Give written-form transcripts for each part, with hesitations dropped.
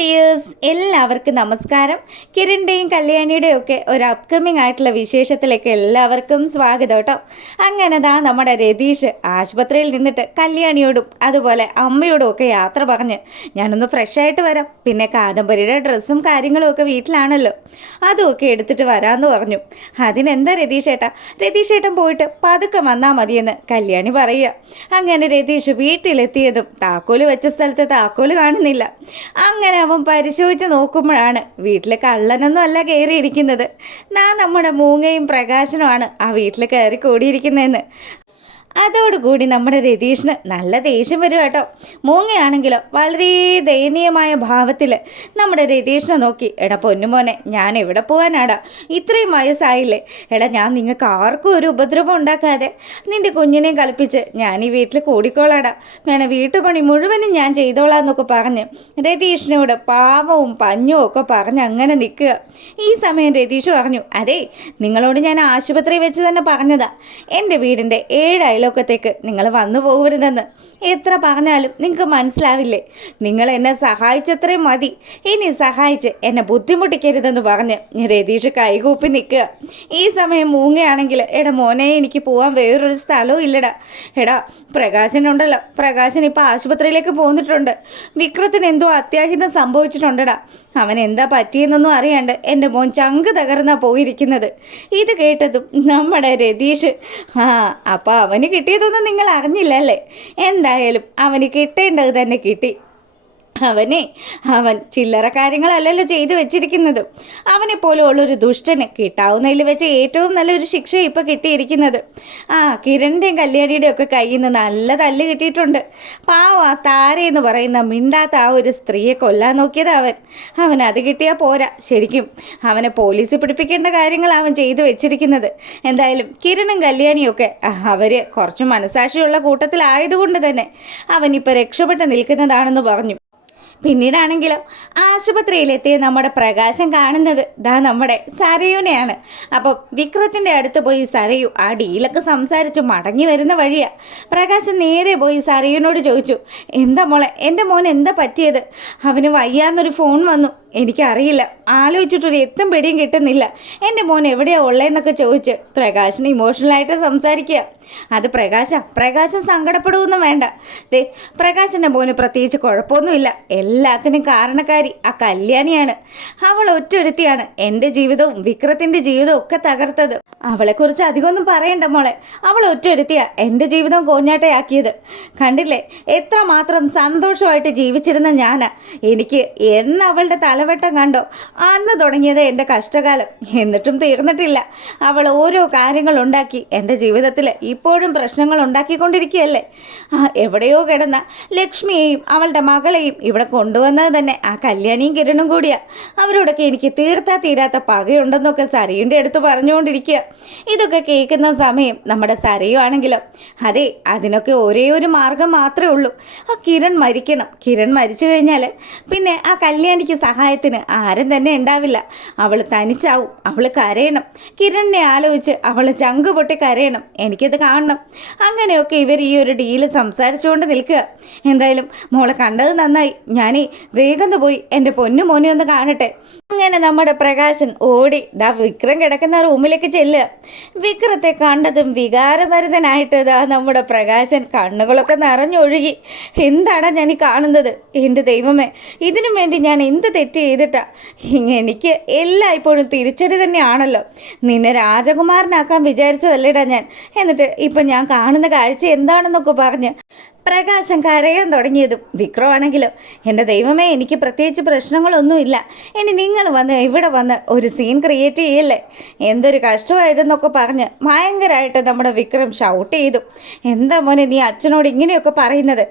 Dears, എല്ലാവർക്കും നമസ്കാരം. കിരണിൻ്റെയും കല്യാണിയുടെയും ഒക്കെ ഒരു അപ്കമിങ് ആയിട്ടുള്ള വിശേഷത്തിലേക്ക് എല്ലാവർക്കും സ്വാഗതം കേട്ടോ. അങ്ങനെ നമ്മുടെ രതീഷ് ആശുപത്രിയിൽ നിന്നിട്ട് കല്യാണിയോടും അതുപോലെ അമ്മയോടും ഒക്കെ യാത്ര പറഞ്ഞ് ഞാനൊന്ന് ഫ്രഷ് ആയിട്ട് വരാം, പിന്നെ കാദംബരിയുടെ ഡ്രസ്സും കാര്യങ്ങളും ഒക്കെ വീട്ടിലാണല്ലോ, അതുമൊക്കെ എടുത്തിട്ട് വരാമെന്ന് പറഞ്ഞു. അതിനെന്താ രതീഷേട്ടൻ പോയിട്ട് പതുക്കെ വന്നാൽ മതിയെന്ന് കല്യാണി പറയുക. അങ്ങനെ രതീഷ് വീട്ടിലെത്തിയതും താക്കോല് വെച്ച സ്ഥലത്ത് താക്കോല് കാണുന്നില്ല. അങ്ങനെ അവൻ പരിശോധിച്ച് നോക്കുമ്പോഴാണ് വീട്ടിൽ കള്ളനൊന്നും അല്ല കയറിയിരിക്കുന്നത്. നമ്മുടെ മൂങ്ങയും പ്രകാശനുമാണ് ആ വീട്ടിൽ കയറി കൂടിയിരിക്കുന്നതെന്ന്. അതോടുകൂടി നമ്മുടെ രതീഷിന് നല്ല ദേഷ്യം വരും കേട്ടോ. മൂങ്ങയാണെങ്കിലോ വളരെ ദയനീയമായ ഭാവത്തിൽ നമ്മുടെ രതീഷിനെ നോക്കി, എടാ പൊന്നുമോനെ, ഞാൻ എവിടെ പോകാനാടാ, ഇത്രയും വയസ്സായില്ലേ, എടാ ഞാൻ നിങ്ങൾക്ക് ആർക്കും ഒരു ഉപദ്രവം ഉണ്ടാക്കാതെ നിൻ്റെ കുഞ്ഞിനെയും കളിപ്പിച്ച് ഞാൻ ഈ വീട്ടിൽ കൂടിക്കോളാടാ, വേണം വീട്ടുപണി മുഴുവനും ഞാൻ ചെയ്തോളാം എന്നൊക്കെ പറഞ്ഞ് രതീഷിനോട് പാവവും പഞ്ഞവും ഒക്കെ പറഞ്ഞ് അങ്ങനെ നിൽക്കുക. ഈ സമയം രതീഷ് പറഞ്ഞു, അതേ നിങ്ങളോട് ഞാൻ ആശുപത്രി വെച്ച് തന്നെ പറഞ്ഞതാ, എൻ്റെ വീടിൻ്റെ 7 അയൽവക്കത്തേക്ക് നിങ്ങൾ വന്നു പോകരുതെന്ന്. എത്ര പറഞ്ഞാലും നിങ്ങൾക്ക് മനസ്സിലാവില്ലേ, നിങ്ങൾ എന്നെ സഹായിച്ചത്രയും മതി, ഇനി സഹായിച്ച് എന്നെ ബുദ്ധിമുട്ടിക്കരുതെന്ന് പറഞ്ഞ് രതീഷ് കൈകൂപ്പി നിൽക്കുക. ഈ സമയം മൂങ്ങയാണെങ്കിൽ, എടാ മോനെ, എനിക്ക് പോകാൻ വേറൊരു സ്ഥലവും ഇല്ലടാ, എടാ പ്രകാശനുണ്ടല്ലോ, പ്രകാശൻ ഇപ്പോൾ ആശുപത്രിയിലേക്ക് പോന്നിട്ടുണ്ട്, വിക്രത്തിന് എന്തോ അത്യാഹിതം സംഭവിച്ചിട്ടുണ്ടടാ, അവൻ എന്താ പറ്റിയെന്നൊന്നും അറിയാണ്ട് എൻ്റെ മോൻ ചങ്ക് തകർന്നാ പോയിരിക്കുന്നത്. ഇത് കേട്ടതും നമ്മുടെ രതീഷ്, അപ്പോൾ അവന് കിട്ടിയതൊന്നും നിങ്ങൾ അറിഞ്ഞില്ല അല്ലേ, എന്തായാലും അവന് കിട്ടേണ്ടത് തന്നെ കിട്ടി. അവൻ ചില്ലറ കാര്യങ്ങളല്ലല്ലോ ചെയ്തു വെച്ചിരിക്കുന്നത്. അവനെപ്പോലെ ഉള്ളൊരു ദുഷ്ടന് കിട്ടാവുന്നതിൽ വെച്ച് ഏറ്റവും നല്ലൊരു ശിക്ഷ ഇപ്പോൾ കിട്ടിയിരിക്കുന്നത്. കിരണിൻ്റെയും കല്യാണിയുടെയും ഒക്കെ കയ്യിൽ നിന്ന് നല്ല തല്ല് കിട്ടിയിട്ടുണ്ട്. പാവം ആ താരയെന്ന് പറയുന്ന മിണ്ടാത്ത ആ ഒരു സ്ത്രീയെ കൊല്ലാൻ നോക്കിയത് അവൻ അത് കിട്ടിയാൽ പോരാ, ശരിക്കും അവനെ പോലീസിൽ പിടിപ്പിക്കേണ്ട കാര്യങ്ങൾ അവൻ ചെയ്തു വെച്ചിരിക്കുന്നത്. എന്തായാലും കിരണും കല്യാണിയും ഒക്കെ അവർ കുറച്ച് മനസാക്ഷിയുള്ള കൂട്ടത്തിലായതുകൊണ്ട് തന്നെ അവനിപ്പോൾ രക്ഷപ്പെട്ട് നിൽക്കുന്നതാണെന്ന് പറഞ്ഞു. പിന്നീടാണെങ്കിലും ആശുപത്രിയിലെത്തിയ നമ്മുടെ പ്രകാശം കാണുന്നത് നമ്മുടെ സരയുനെയാണ്. അപ്പോൾ വിക്രത്തിൻ്റെ അടുത്ത് പോയി സരയു ആ ഡീലൊക്കെ സംസാരിച്ച് മടങ്ങി വരുന്ന വഴിയാണ്. പ്രകാശം നേരെ പോയി സരയുനോട് ചോദിച്ചു, എന്താ മോളെ, എൻ്റെ മോൻ എന്താ പറ്റിയത്, അവന് വയ്യാന്നൊരു ഫോൺ വന്നു, എനിക്കറിയില്ല, ആലോചിച്ചിട്ടൊരു എത്തും പിടിയും കിട്ടുന്നില്ല, എൻ്റെ മോൻ എവിടെയാണ് ഉള്ളതെന്നൊക്കെ ചോദിച്ച് പ്രകാശിന് ഇമോഷണലായിട്ട് സംസാരിക്കുക. അത് പ്രകാശം സങ്കടപ്പെടുകയൊന്നും വേണ്ട, പ്രകാശിൻ്റെ മോന് പ്രത്യേകിച്ച് കുഴപ്പമൊന്നുമില്ല, എല്ലാത്തിനും കാരണക്കാരി ആ കല്യാണിയാണ്. അവൾ ഒറ്റൊരുത്തിയാണ് എൻ്റെ ജീവിതവും വിക്രത്തിൻ്റെ ജീവിതവും ഒക്കെ തകർത്തത്. അവളെക്കുറിച്ച് അധികമൊന്നും പറയണ്ട മോളെ, അവൾ ഒറ്റൊരുത്തിയാണ് എൻ്റെ ജീവിതം കോഞ്ഞാട്ടയാക്കിയത്. കണ്ടില്ലേ, എത്രമാത്രം സന്തോഷമായിട്ട് ജീവിച്ചിരുന്ന ഞാനാ, എനിക്ക് എന്ന് അവളുടെ തലവെട്ടം കണ്ടോ അന്ന് തുടങ്ങിയത് എൻ്റെ കഷ്ടകാലം, എന്നിട്ടും തീർന്നിട്ടില്ല. അവൾ ഓരോ കാര്യങ്ങളുണ്ടാക്കി എൻ്റെ ജീവിതത്തിൽ ഇപ്പോഴും പ്രശ്നങ്ങൾ ഉണ്ടാക്കിക്കൊണ്ടിരിക്കുകയല്ലേ. എവിടെയോ കിടന്ന ലക്ഷ്മിയെയും അവളുടെ മകളെയും ഇവിടെ കൊണ്ടുവന്നത് തന്നെ ആ കല്യാണിയും കിരണും കൂടിയാണ്. അവരോടൊക്കെ എനിക്ക് തീരാത്ത പകയുണ്ടെന്നൊക്കെ സരയുടെ അടുത്ത് പറഞ്ഞുകൊണ്ടിരിക്കുക. ഇതൊക്കെ കേൾക്കുന്ന സമയം നമ്മുടെ സരയു ആണെങ്കിലോ, അതെ അതിനൊക്കെ ഒരേ ഒരു മാർഗം മാത്രമേ ഉള്ളൂ, ആ കിരൺ മരിക്കണം. കിരൺ മരിച്ചു കഴിഞ്ഞാൽ പിന്നെ ആ കല്യാണിക്ക് സഹായത്തിന് ആരും തന്നെ ഉണ്ടാവില്ല, അവൾ തനിച്ചാവും, അവൾ കരയണം, കിരണിനെ ആലോചിച്ച് അവൾ ചങ്ക് പൊട്ടി കരയണം, എനിക്കത് കാണണം. അങ്ങനെയൊക്കെ ഇവർ ഈ ഒരു ഡീല് സംസാരിച്ചുകൊണ്ട് നിൽക്കുക. എന്തായാലും മോളെ കണ്ടത് നന്നായി, ഞാനേ വേഗം പോയി എൻ്റെ പൊന്നു മോനെ ഒന്ന് കാണട്ടെ. അങ്ങനെ നമ്മുടെ പ്രകാശൻ ഓടി വിക്രം കിടക്കുന്ന റൂമിലേക്ക് ചെല്ലുക. വിക്രത്തെ കണ്ടതും വികാരഭരിതനായിട്ട് നമ്മുടെ പ്രകാശൻ കണ്ണുകളൊക്കെ നിറഞ്ഞൊഴുകി. എന്താണ് ഞാൻ ഈ കാണുന്നത്, എൻ്റെ ദൈവമേ, ഇതിനു വേണ്ടി ഞാൻ എന്ത് തെറ്റ് ചെയ്തിട്ടാ, എനിക്ക് എല്ലാം ഇപ്പോഴും തിരിച്ചടി തന്നെയാണല്ലോ. നിന്നെ രാജകുമാരനാക്കാൻ വിചാരിച്ചതല്ലേടാ ഞാൻ, എന്നിട്ട് ഇപ്പം ഞാൻ കാണുന്ന കാഴ്ച എന്താണെന്നൊക്കെ പറഞ്ഞ് പ്രകാശം കരയാൻ തുടങ്ങിയതും വിക്രമാണെങ്കിലും, എൻ്റെ ദൈവമേ, എനിക്ക് പ്രത്യേകിച്ച് പ്രശ്നങ്ങളൊന്നുമില്ല, ഇനി നിങ്ങൾ ഇവിടെ വന്ന് ഒരു സീൻ ക്രിയേറ്റ് ചെയ്യല്ലേ, എന്തൊരു കഷ്ടമായതെന്നൊക്കെ പറഞ്ഞ് ഭയങ്കരമായിട്ട് നമ്മുടെ വിക്രം ഷൗട്ട് ചെയ്തു. എന്താ മോനെ നീ അച്ഛനോട് ഇങ്ങനെയൊക്കെ പറയുന്നത്,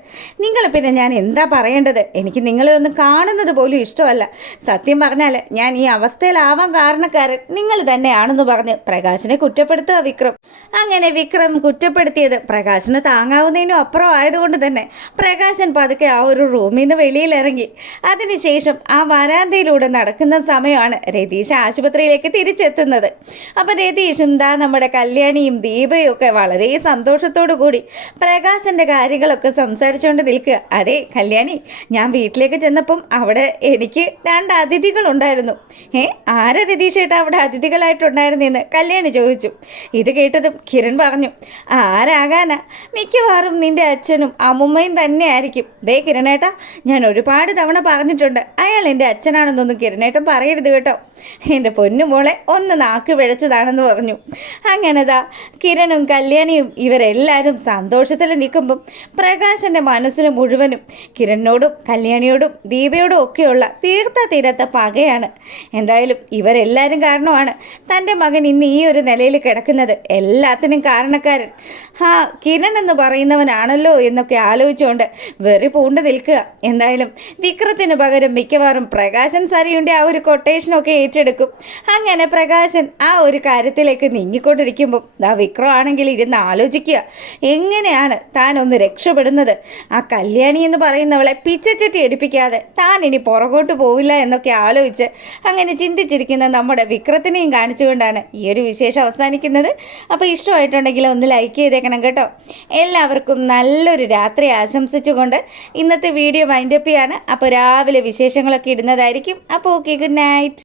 നിങ്ങൾ പിന്നെ ഞാൻ എന്താ പറയേണ്ടത്, എനിക്ക് നിങ്ങളെ ഒന്ന് കാണുന്നത് പോലും ഇഷ്ടമല്ല, സത്യം പറഞ്ഞാൽ ഞാൻ ഈ അവസ്ഥയിലാവാൻ കാരണക്കാരൻ നിങ്ങൾ തന്നെയാണെന്ന് പറഞ്ഞ് പ്രകാശിനെ കുറ്റപ്പെടുത്തുക വിക്രം. അങ്ങനെ വിക്രം കുറ്റപ്പെടുത്തിയത് പ്രകാശിന് താങ്ങാവുന്നതിനും അപ്പുറം ആയതുകൊണ്ട് അതുകൊണ്ട് തന്നെ പ്രകാശൻ പതുക്കെ ആ ഒരു റൂമിൽ നിന്ന് വെളിയിലിറങ്ങി. അതിനുശേഷം ആ വരാന്തയിലൂടെ നടക്കുന്ന സമയമാണ് രതീഷ് ആശുപത്രിയിലേക്ക് തിരിച്ചെത്തുന്നത്. അപ്പം രതീഷും നമ്മുടെ കല്യാണിയും ദീപയും ഒക്കെ വളരെ സന്തോഷത്തോടു കൂടി പ്രകാശൻ്റെ കാര്യങ്ങളൊക്കെ സംസാരിച്ചുകൊണ്ട് നിൽക്കുക. അതെ കല്യാണി, ഞാൻ വീട്ടിലേക്ക് ചെന്നപ്പം അവിടെ എനിക്ക് 2 അതിഥികളുണ്ടായിരുന്നു. ആരാ രതീഷേട്ടാ അവിടെ അതിഥികളായിട്ടുണ്ടായിരുന്നെന്ന് കല്യാണി ചോദിച്ചു. ഇത് കേട്ടതും കിരൺ പറഞ്ഞു, ആരാകാനാ, മിക്കവാറും നിന്റെ അച്ഛനും അമ്മുമ്മയും തന്നെ ആയിരിക്കും. ദേ കിരണേട്ടാ, ഞാൻ ഒരുപാട് തവണ പറഞ്ഞിട്ടുണ്ട് അയാൾ എൻ്റെ അച്ഛനാണെന്നൊന്നും കിരണേട്ടൻ പറയരുത് കേട്ടോ. എൻ്റെ പൊന്നുമോളെ ഒന്ന് നാക്ക് പിഴച്ചതാണെന്ന് പറഞ്ഞു. അങ്ങനെതാ കിരണും കല്യാണിയും ഇവരെല്ലാവരും സന്തോഷത്തിൽ നിൽക്കുമ്പം പ്രകാശൻ്റെ മനസ്സിൽ മുഴുവനും കിരണിനോടും കല്യാണിയോടും ദീപയോടും ഒക്കെയുള്ള തീരാത്ത പകയാണ്. എന്തായാലും ഇവരെല്ലാവരും കാരണമാണ് തൻ്റെ മകൻ ഇന്ന് ഈ ഒരു നിലയിൽ കിടക്കുന്നത്. എല്ലാത്തിനും കാരണക്കാരൻ കിരൺ എന്ന് പറയുന്നവനാണല്ലോ എന്നൊക്കെ ആലോചിച്ചുകൊണ്ട് വെറി പൂണ്ട് നിൽക്കുക. എന്തായാലും വിക്രത്തിന് പകരം മിക്കവാറും പ്രകാശൻ സരിയുടെ ആ ഒരു കൊട്ടേഷനൊക്കെ ഏറ്റെടുക്കും. അങ്ങനെ പ്രകാശൻ ആ ഒരു കാര്യത്തിലേക്ക് നീങ്ങിക്കൊണ്ടിരിക്കുമ്പം വിക്രം ആണെങ്കിൽ ഇരുന്ന് ആലോചിക്കുക, എങ്ങനെയാണ് താൻ ഒന്ന് രക്ഷപ്പെടുന്നത്. ആ കല്യാണി എന്ന് പറയുന്നവളെ പിച്ചച്ചട്ടി എടുപ്പിക്കാതെ താൻ ഇനി പുറകോട്ട് പോവില്ല എന്നൊക്കെ ആലോചിച്ച് അങ്ങനെ ചിന്തിച്ചിരിക്കുന്ന നമ്മുടെ വിക്രത്തിനെയും കാണിച്ചുകൊണ്ടാണ് ഈ ഒരു വിശേഷം അവസാനിക്കുന്നത്. അപ്പോൾ ഇഷ്ടമായിട്ടുണ്ടെങ്കിൽ ഒന്ന് ലൈക്ക് ചെയ്തേക്കണം കേട്ടോ. എല്ലാവർക്കും നല്ലൊരു രാത്രി ആശംസിച്ചുകൊണ്ട് ഇന്നത്തെ വീഡിയോ വൈൻഡപ്പ് ചെയ്യാണ്. അപ്പോൾ രാവിലെ വിശേഷങ്ങളൊക്കെ ഇടുന്നതായിരിക്കും. അപ്പോൾ ഓക്കെ, ഗുഡ് നൈറ്റ്.